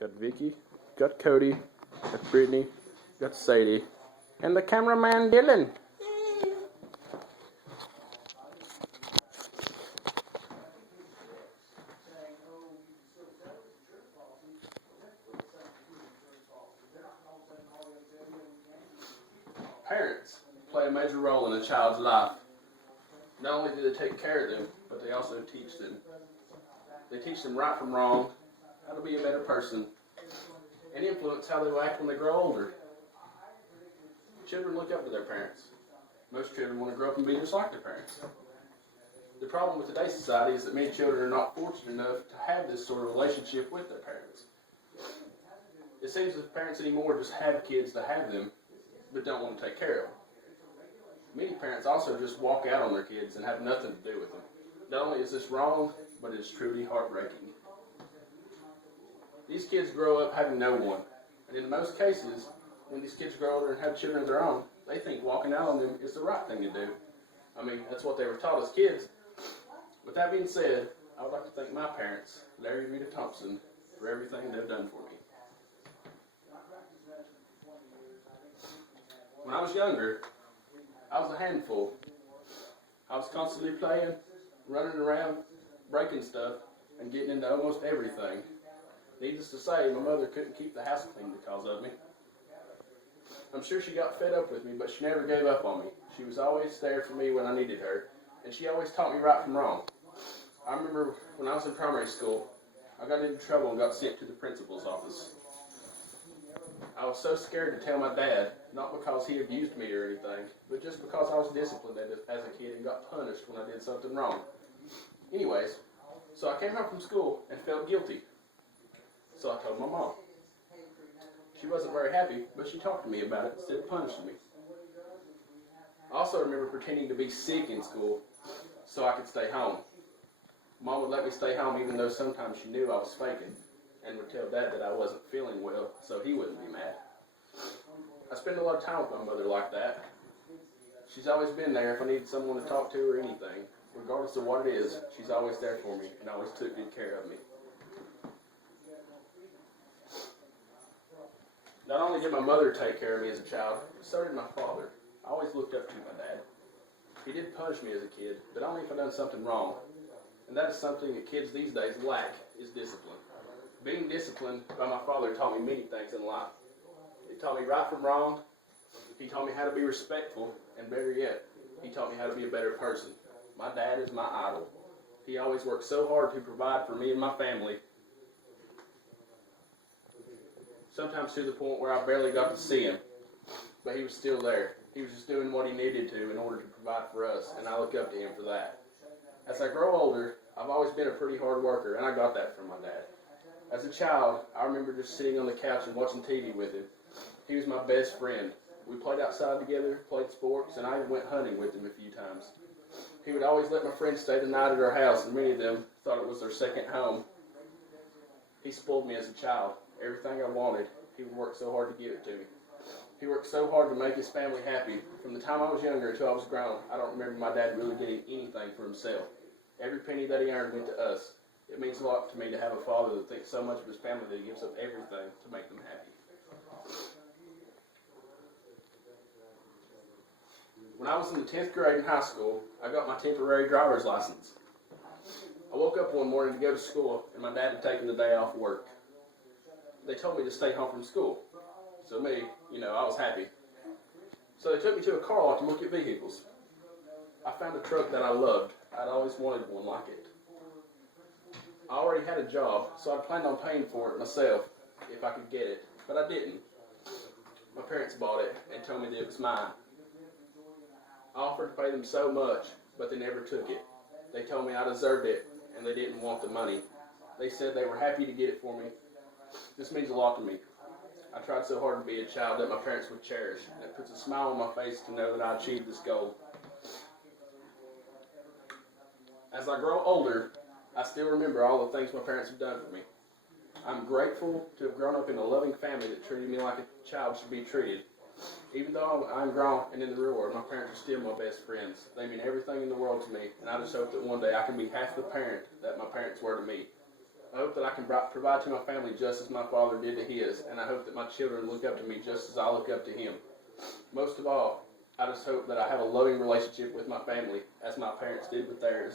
Got Vicky, got Cody, got Brittany, got Sadie, and the cameraman Dylan. Parents play a major role in a child's life. Not only do they take care of them, but they also teach them. They teach them right from wrong, how to be a better person, and influence how they will act when they grow older. Children look up to their parents. Most children want to grow up and be just like their parents. The problem with today's society is that many children are not fortunate enough to have this sort of relationship with their parents. It seems that parents anymore just have kids to have them, but don't want to take care of them. Many parents also just walk out on their kids and have nothing to do with them. Not only is this wrong, but it is truly heartbreaking. These kids grow up having no one, and in most cases, when these kids grow older and have children of their own, they think walking out on them is the right thing to do. I mean, that's what they were taught as kids. With that being said, I would like to thank my parents, Larry and Rita Thompson, for everything they've done for me. When I was younger, I was a handful. I was constantly playing, running around, breaking stuff, and getting into almost everything. Needless to say, my mother couldn't keep the house clean because of me. I'm sure she got fed up with me, but she never gave up on me. She was always there for me when I needed her, and she always taught me right from wrong. I remember when I was in primary school, I got into trouble and got sent to the principal's office. I was so scared to tell my dad, not because he abused me or anything, but just because I was disciplined as a kid and got punished when I did something wrong. Anyways, so I came home from school and felt guilty. So I told my mom. She wasn't very happy, but she talked to me about it instead of punishing me. I also remember pretending to be sick in school so I could stay home. Mom would let me stay home even though sometimes she knew I was faking, and would tell Dad that I wasn't feeling well so he wouldn't be mad. I spend a lot of time with my mother like that. She's always been there if I needed someone to talk to or anything. Regardless of what it is, she's always there for me and always took good care of me. Not only did my mother take care of me as a child, so did my father. I always looked up to my dad. He did punish me as a kid, but only if I done something wrong. And that is something that kids these days lack, is discipline. Being disciplined by my father taught me many things in life. It taught me right from wrong. He taught me how to be respectful, and better yet, he taught me how to be a better person. My dad is my idol. He always worked so hard to provide for me and my family, sometimes to the point where I barely got to see him, but he was still there. He was just doing what he needed to in order to provide for us, and I look up to him for that. As I grow older, I've always been a pretty hard worker, and I got that from my dad. As a child, I remember just sitting on the couch and watching TV with him. He was my best friend. We played outside together, played sports, and I even went hunting with him a few times. He would always let my friends stay the night at our house, and many of them thought it was their second home. He spoiled me as a child. Everything I wanted, he would work so hard to give it to me. He worked so hard to make his family happy. From the time I was younger until I was grown, I don't remember my dad really getting anything for himself. Every penny that he earned went to us. It means a lot to me to have a father that thinks so much of his family that he gives up everything to make them happy. When I was in the 10th grade in high school, I got my temporary driver's license. I woke up one morning to go to school, and my dad had taken the day off work. They told me to stay home from school. So me, I was happy. So they took me to a car lot to look at vehicles. I found a truck that I loved. I'd always wanted one like it. I already had a job, so I planned on paying for it myself if I could get it, but I didn't. My parents bought it and told me that it was mine. I offered to pay them so much, but they never took it. They told me I deserved it, and they didn't want the money. They said they were happy to get it for me. This means a lot to me. I tried so hard to be a child that my parents would cherish, and it puts a smile on my face to know that I achieved this goal. As I grow older, I still remember all the things my parents have done for me. I'm grateful to have grown up in a loving family that treated me like a child should be treated. Even though I'm grown and in the real world, my parents are still my best friends. They mean everything in the world to me, and I just hope that one day I can be half the parent that my parents were to me. I hope that I can provide to my family just as my father did to his, and I hope that my children look up to me just as I look up to him. Most of all, I just hope that I have a loving relationship with my family, as my parents did with theirs.